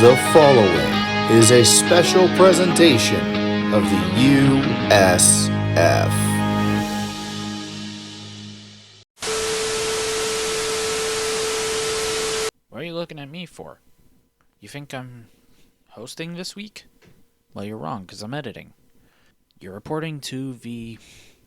The following is a special presentation of the USF. What are you looking at me for? You think I'm hosting this week? Well, you're wrong, because I'm editing. You're reporting to the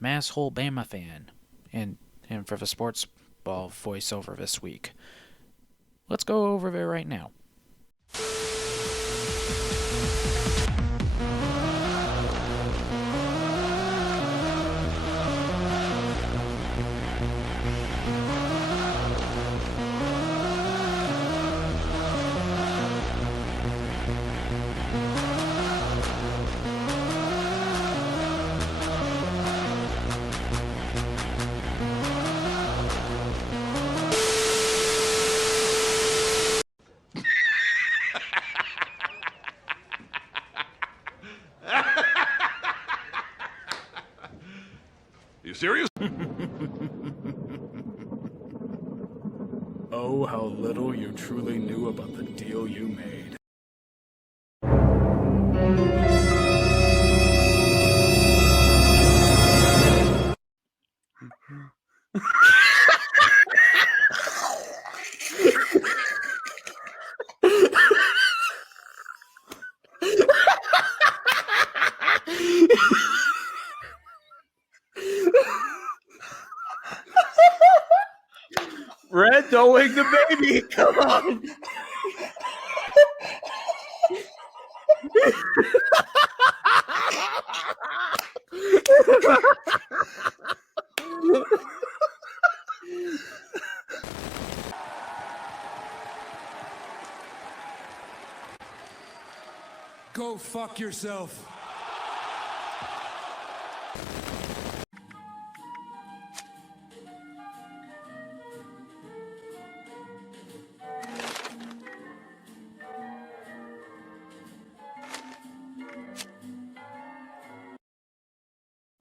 masshole Bama fan, and for the Sportsball voiceover this week. Let's go over there right now. You serious? Oh, how little you truly knew about the deal you made. Red, don't wake the baby. Come on. Go fuck yourself.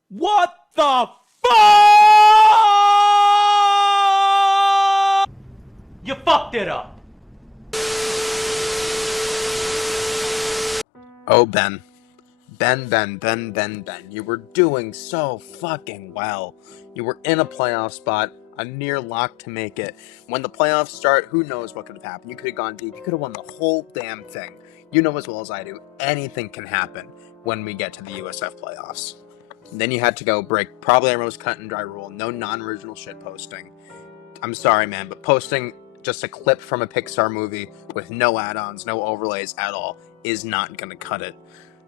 What the fuck? You fucked it up. Oh, Ben. Ben. You were doing so fucking well. You were in a playoff spot, a near lock to make it. When the playoffs start, who knows what could have happened. You could have gone deep. You could have won the whole damn thing. You know as well as I do, anything can happen when we get to the USF playoffs. Then you had to go break probably our most cut and dry rule. No non-original shit posting. I'm sorry, man, but posting just a clip from a Pixar movie with no add-ons, no overlays at all is not going to cut it.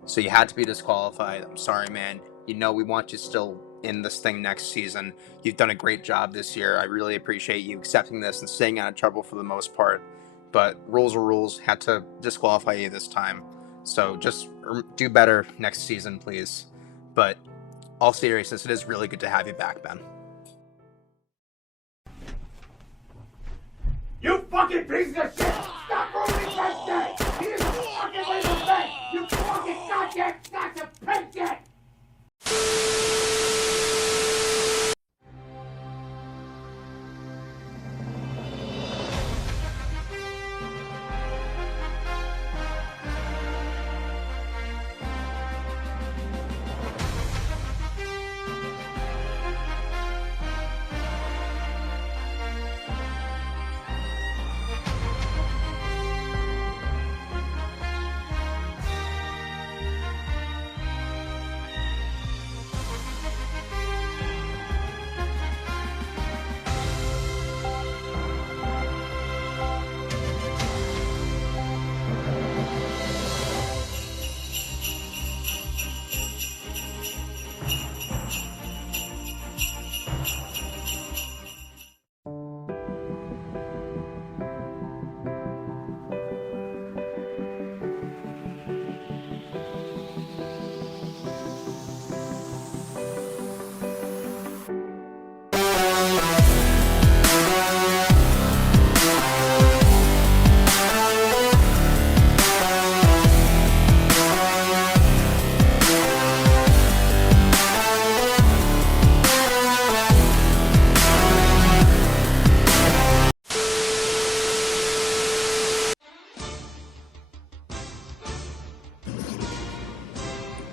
So you had to be disqualified. I'm sorry, man. You know we want you still in this thing next season. You've done a great job this year. I really appreciate you accepting this and staying out of trouble for the most part. But rules are rules. Had to disqualify you this time. So just do better next season, please. But all seriousness, it is really good to have you back, Ben. You fucking piece of shit! Stop ruining that day! He is fucking legal thing! You fucking goddamn sack of bacon!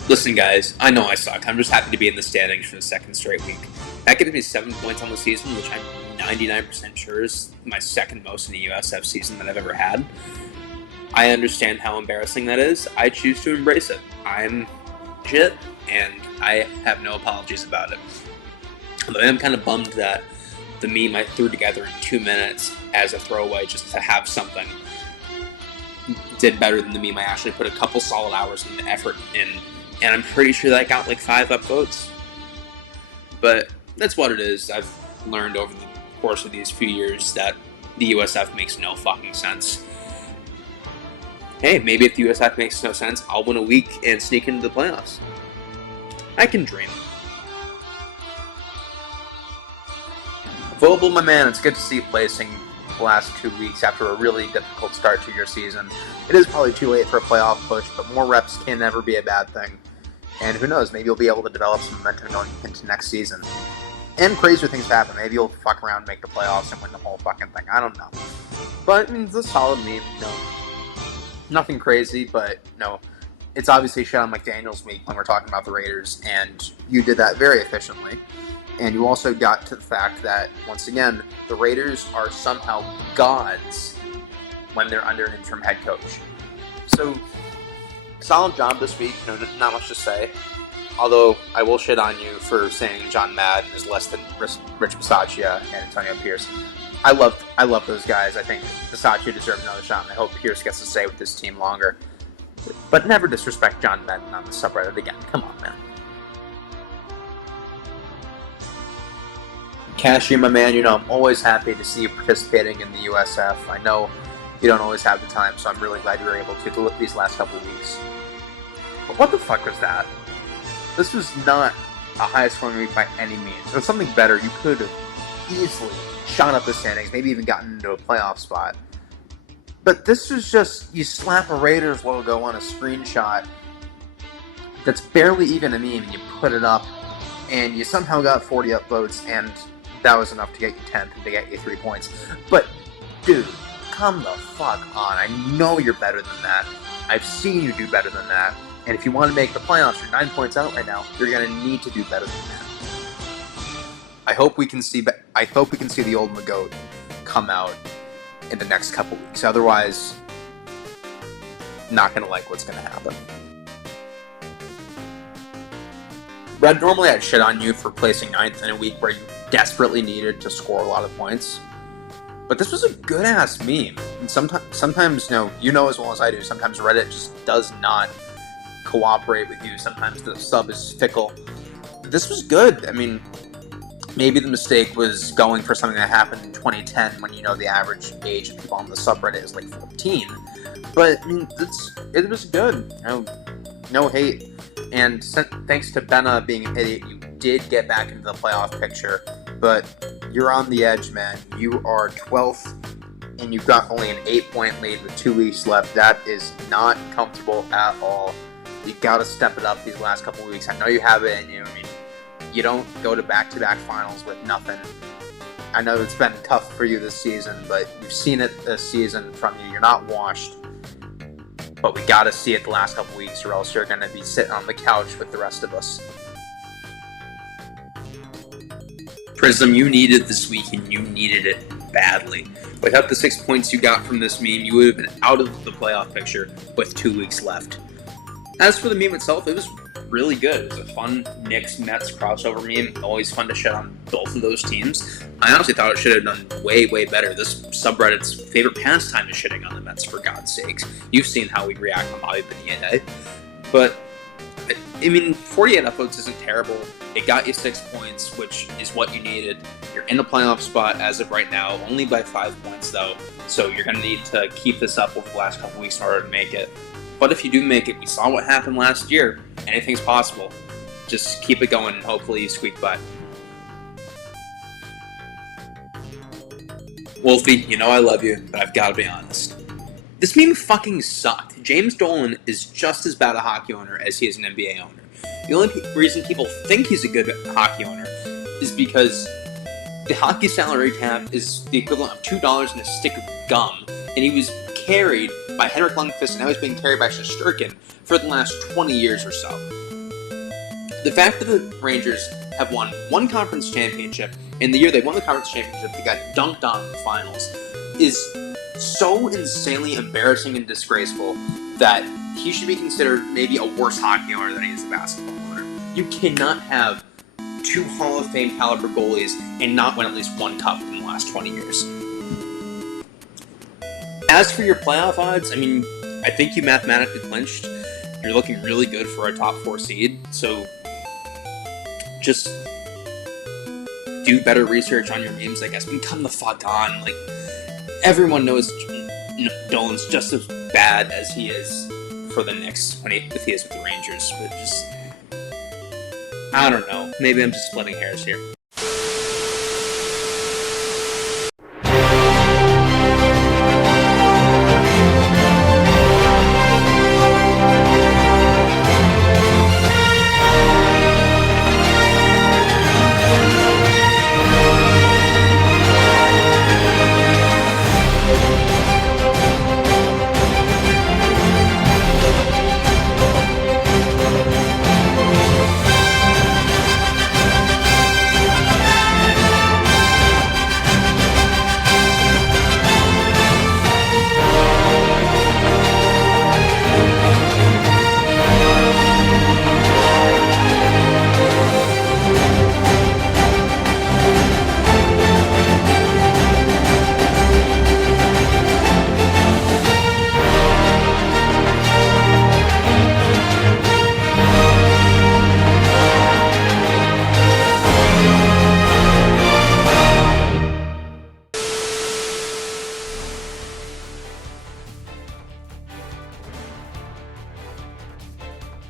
Listen, guys, I know I suck. I'm just happy to be in the standings for the second straight week. That gives me 7 points on the season, which I'm 99% sure is my second most in a USF season that I've ever had. I understand how embarrassing that is. I choose to embrace it. I'm shit, and I have no apologies about it. Although I am kind of bummed that the meme I threw together in 2 minutes as a throwaway just to have something did better than the meme I actually put a couple solid hours and effort in, and I'm pretty sure that got like 5 upvotes. But that's what it is. I've learned over the course of these few years that the USF makes no fucking sense. Hey, maybe if the USF makes no sense, I'll win a week and sneak into the playoffs. I can dream. Vogel, my man, it's good to see you placing the last 2 weeks after a really difficult start to your season. It is probably too late for a playoff push, but more reps can never be a bad thing. And who knows, maybe you'll be able to develop some momentum going into next season. And crazier things happen. Maybe you'll fuck around and make the playoffs and win the whole fucking thing. I don't know. But, I mean, it's a solid meme. Nothing crazy, but, it's obviously shit on McDaniels week when we're talking about the Raiders, and you did that very efficiently. And you also got to the fact that, once again, the Raiders are somehow gods when they're under an interim head coach. So, solid job this week. Not much to say. Although, I will shit on you for saying John Madden is less than Rich Bisaccia and Antonio Pierce. I love those guys. I think Bisaccia deserves another shot, and I hope Pierce gets to stay with this team longer. But never disrespect John Madden on the subreddit again. Come on, man. Cashier, my man, I'm always happy to see you participating in the USF. I know you don't always have the time, so I'm really glad you were able to these last couple of weeks. But what the fuck was that? This was not a high-scoring week by any means. It was something better. You could have easily shot up the standings, maybe even gotten into a playoff spot. But this was just, you slap a Raiders logo on a screenshot that's barely even a meme, and you put it up, and you somehow got 40 upvotes, and that was enough to get you 10th and to get you 3 points. But, dude, come the fuck on. I know you're better than that. I've seen you do better than that. And if you want to make the playoffs, you're 9 points out right now. You're going to need to do better than that. I hope we can see the old Magoat come out in the next couple weeks. Otherwise, not going to like what's going to happen. Brad, normally I'd shit on you for placing 9th in a week where you desperately needed to score a lot of points. But this was a good-ass meme. And sometimes, you know as well as I do, sometimes Reddit just does not cooperate with you. Sometimes the sub is fickle. This was good. I mean, maybe the mistake was going for something that happened in 2010 when the average age of people on the subreddit is like 14. But, I mean, it was good. No hate. And thanks to Bama being an idiot, you did get back into the playoff picture. But you're on the edge, man. You are 12th, and you've got only an 8-point lead with 2 weeks left. That is not comfortable at all. You got to step it up these last couple of weeks. I know you have it in you. I mean, you don't go to back-to-back finals with nothing. I know it's been tough for you this season, but you've seen it this season from you. You're not washed. But we got to see it the last couple weeks, or else you're going to be sitting on the couch with the rest of us. Prism, you needed this week, and you needed it badly. Without the 6 points you got from this meme, you would have been out of the playoff picture with 2 weeks left. As for the meme itself, it was really good. It was a fun Knicks-Mets crossover meme. Always fun to shit on both of those teams. I honestly thought it should have done way, way better. This subreddit's favorite pastime is shitting on the Mets, for God's sakes. You've seen how we react on Bobby Bonilla. But, I mean, 48 upvotes isn't terrible. It got you 6 points, which is what you needed. You're in a playoff spot as of right now, only by 5 points, though. So you're going to need to keep this up over the last couple weeks in order to make it. But if you do make it, we saw what happened last year. Anything's possible. Just keep it going, and hopefully you squeak by. Wolfie, I love you, but I've got to be honest. This meme fucking sucked. James Dolan is just as bad a hockey owner as he is an NBA owner. The only reason people think he's a good hockey owner is because the hockey salary cap is the equivalent of $2 and a stick of gum, and he was carried by Henrik Lundqvist, and now he's being carried by Shesterkin for the last 20 years or so. The fact that the Rangers have won one conference championship, in the year they won the conference championship, they got dunked on in the finals, is so insanely embarrassing and disgraceful that he should be considered maybe a worse hockey owner than he is a basketball owner. You cannot have two Hall of Fame caliber goalies and not win at least one cup in the last 20 years. As for your playoff odds, I mean, I think you mathematically clinched. You're looking really good for a top 4 seed, so just do better research on your memes, I guess. I mean, come the fuck on. Like, everyone knows Dolan's just as bad as he is for the Knicks if he is with the Rangers. But just, I don't know. Maybe I'm just splitting hairs here.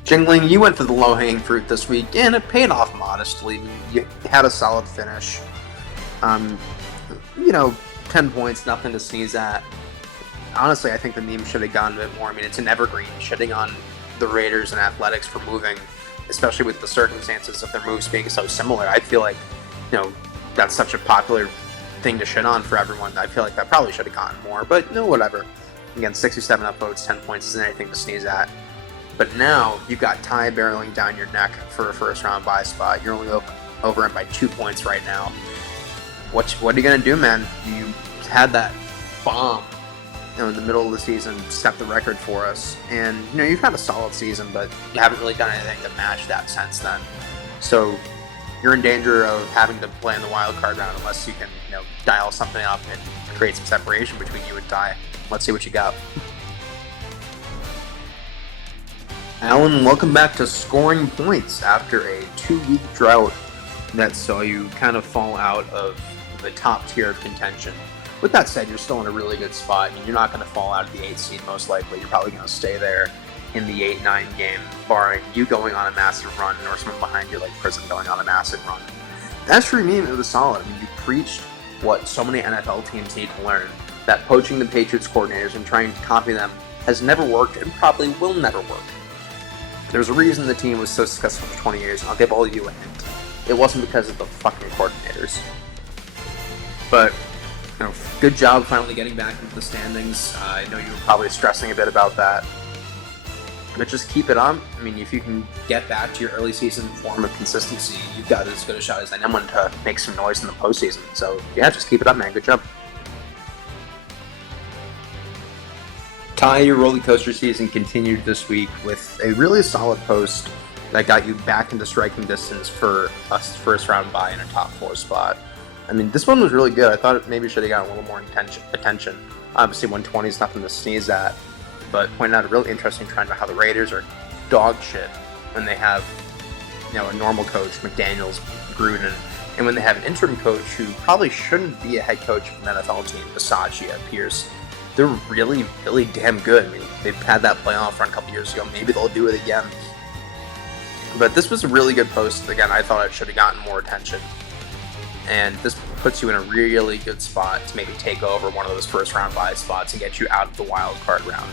Jingling, you went for the low-hanging fruit this week, and it paid off modestly. You had a solid finish. 10 points, nothing to sneeze at. Honestly, I think the meme should have gone a bit more. I mean, it's an evergreen, shitting on the Raiders and Athletics for moving, especially with the circumstances of their moves being so similar. I feel like, that's such a popular thing to shit on for everyone. I feel like that probably should have gone more, but no, whatever. Again, 67 upvotes, 10 points isn't anything to sneeze at. But now you've got Ty barreling down your neck for a first-round bye spot. You're only over it by 2 points right now. What are you going to do, man? You had that bomb in the middle of the season, set the record for us. And, you've had a solid season, but you haven't really done anything to match that since then. So you're in danger of having to play in the wild card round unless you can, dial something up and create some separation between you and Ty. Let's see what you got. Alan, welcome back to scoring points after a 2-week drought that saw you kind of fall out of the top tier of contention. With that said, you're still in a really good spot. You're not going to fall out of the 8th seed most likely. You're probably going to stay there in the 8-9 game, barring you going on a massive run or someone behind you like Prison going on a massive run. As for me, it was solid. I mean, you preached what so many NFL teams need to learn, that poaching the Patriots coordinators and trying to copy them has never worked and probably will never work. There's a reason the team was so successful for 20 years, and I'll give all of you a hint. It wasn't because of the fucking coordinators. But, good job finally getting back into the standings. I know you were probably stressing a bit about that. But just keep it on. I mean, if you can get back to your early season form of consistency, you've got as good a shot as anyone to make some noise in the postseason. So, yeah, just keep it up, man. Good job. Ty, your roller coaster season continued this week with a really solid post that got you back into striking distance for a first round bye in a top 4 spot. I mean, this one was really good. I thought it maybe should have gotten a little more attention. Obviously, 120 is nothing to sneeze at, but pointed out a really interesting trend about how the Raiders are dog shit when they have, a normal coach, McDaniels, Gruden, and when they have an interim coach who probably shouldn't be a head coach of an NFL team, Bisaccia, Pierce. They're really, really damn good. I mean, they've had that playoff run a couple years ago. Maybe they'll do it again. But this was a really good post. Again, I thought it should have gotten more attention. And this puts you in a really good spot to maybe take over one of those first-round bye spots and get you out of the wild card round.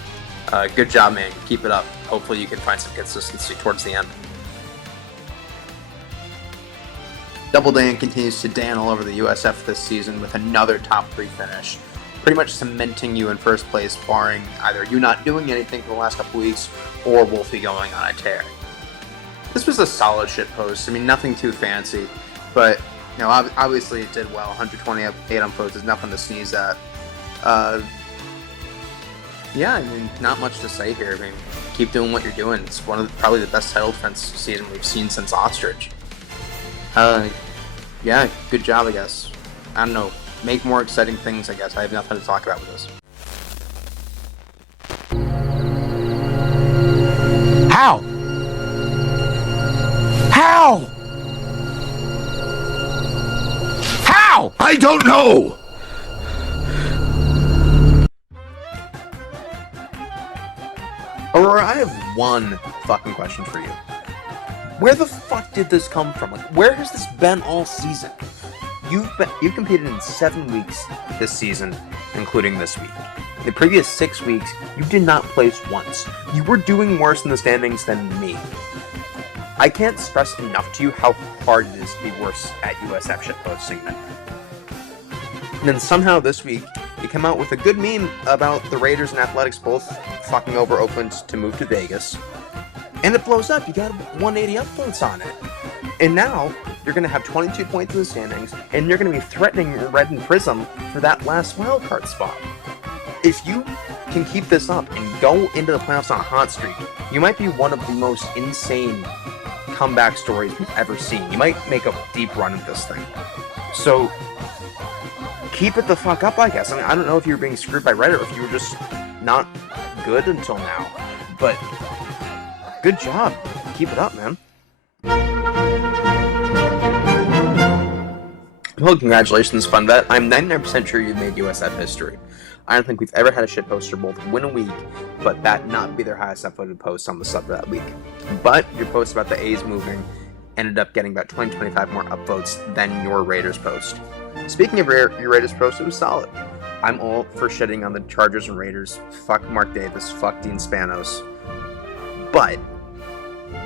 Good job, man. Keep it up. Hopefully you can find some consistency towards the end. Double Dan continues to Dan all over the USF this season with another top 3 finish, pretty much cementing you in first place, barring either you not doing anything for the last couple weeks or Wolfie going on a tear. This was a solid shit post. I mean, nothing too fancy, but obviously it did well. 128 upvotes is nothing to sneeze at. Yeah, I mean, not much to say here. I mean, keep doing what you're doing. It's probably the best title defense season we've seen since Ostrich. Yeah, good job, I guess. I don't know. Make more exciting things, I guess. I have nothing to talk about with this. How? How? How? I don't know! Aurora, I have one fucking question for you. Where the fuck did this come from? Like, where has this been all season? You've competed in 7 weeks this season, including this week. The previous 6 weeks, you did not place once. You were doing worse in the standings than me. I can't stress enough to you how hard it is to be worse at USF shitposting. And then somehow this week, you come out with a good meme about the Raiders and Athletics both fucking over Oakland to move to Vegas. And it blows up. You got 180 upvotes on it. And now, you're going to have 22 points in the standings, and you're going to be threatening Red and Prism for that last wildcard spot. If you can keep this up and go into the playoffs on a hot streak, you might be one of the most insane comeback stories we've ever seen. You might make a deep run at this thing. So, keep it the fuck up, I guess. I mean, I don't know if you were being screwed by Reddit or if you were just not good until now. But, good job. Keep it up, man. Well, congratulations, FunVet. I'm 99% sure you've made USF history. I don't think we've ever had a shitposter both win a week, but that not be their highest upvoted post on the sub that week. But your post about the A's moving ended up getting about 20-25 more upvotes than your Raiders post. Speaking of your Raiders post, it was solid. I'm all for shitting on the Chargers and Raiders. Fuck Mark Davis. Fuck Dean Spanos. But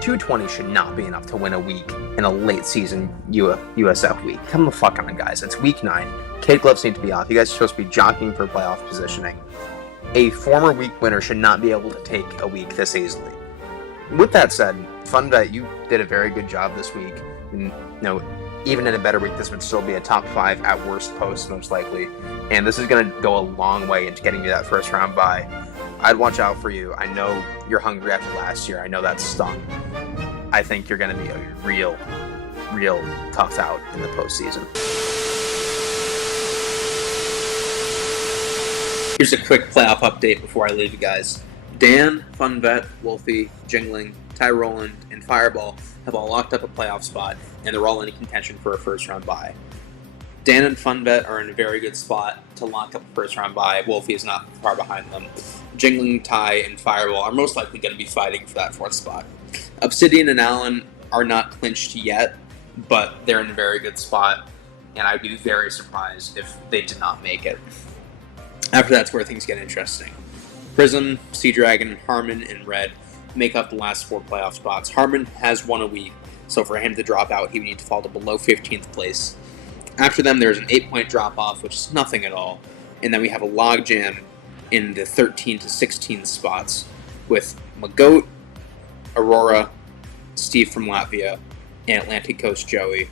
220 should not be enough to win a week in a late season USF week. Come the fuck on, guys. It's week 9. Kid gloves need to be off. You guys are supposed to be jockeying for playoff positioning. A former week winner should not be able to take a week this easily. With that said, FunVet, you did a very good job this week. And, even in a better week, this would still be a top 5 at worst post, most likely. And this is going to go a long way into getting you that first round bye. I'd watch out for you. I know you're hungry after last year. I know that stung. I think you're going to be a real tough out in the postseason. Here's a quick playoff update before I leave you guys. Dan, FunVet, Wolfie, Jingling, Ty Rowland, and Fireball have all locked up a playoff spot, and they're all in contention for a first-round bye. Dan and FunVet are in a very good spot to lock up a first-round bye. Wolfie is not far behind them. Jingling, Ty, and Fireball are most likely going to be fighting for that 4th spot. Obsidian and Allen are not clinched yet, but they're in a very good spot, and I'd be very surprised if they did not make it. After that's where things get interesting. Prism, Sea Dragon, Harmon, and Red make up the last 4 playoff spots. Harmon has won a week, so for him to drop out, he would need to fall to below 15th place. After them, there's an 8-point drop-off, which is nothing at all. And then we have a logjam in the 13 to 16 spots with Magoat, Aurora, Steve from Latvia, and Atlantic Coast Joey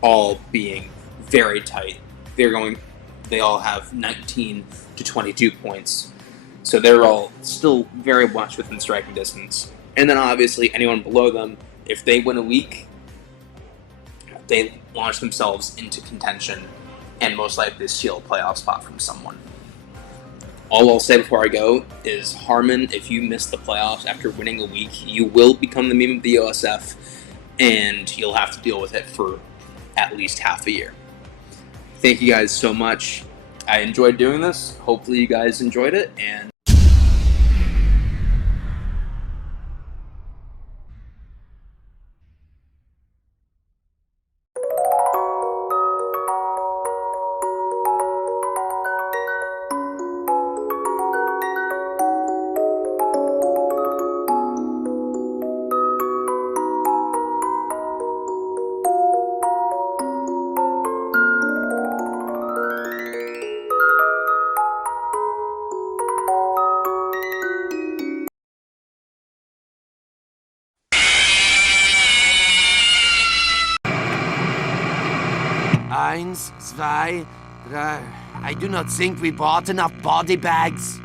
all being very tight. They all have 19 to 22 points. So they're all still very much within striking distance. And then obviously anyone below them, if they win a week, they launch themselves into contention and most likely steal a playoff spot from someone. All I'll say before I go is, Harmon, if you miss the playoffs after winning a week, you will become the meme of the USF, and you'll have to deal with it for at least half a year. Thank you guys so much. I enjoyed doing this. Hopefully you guys enjoyed it, and eins, zwei, drei. I do not think we bought enough body bags.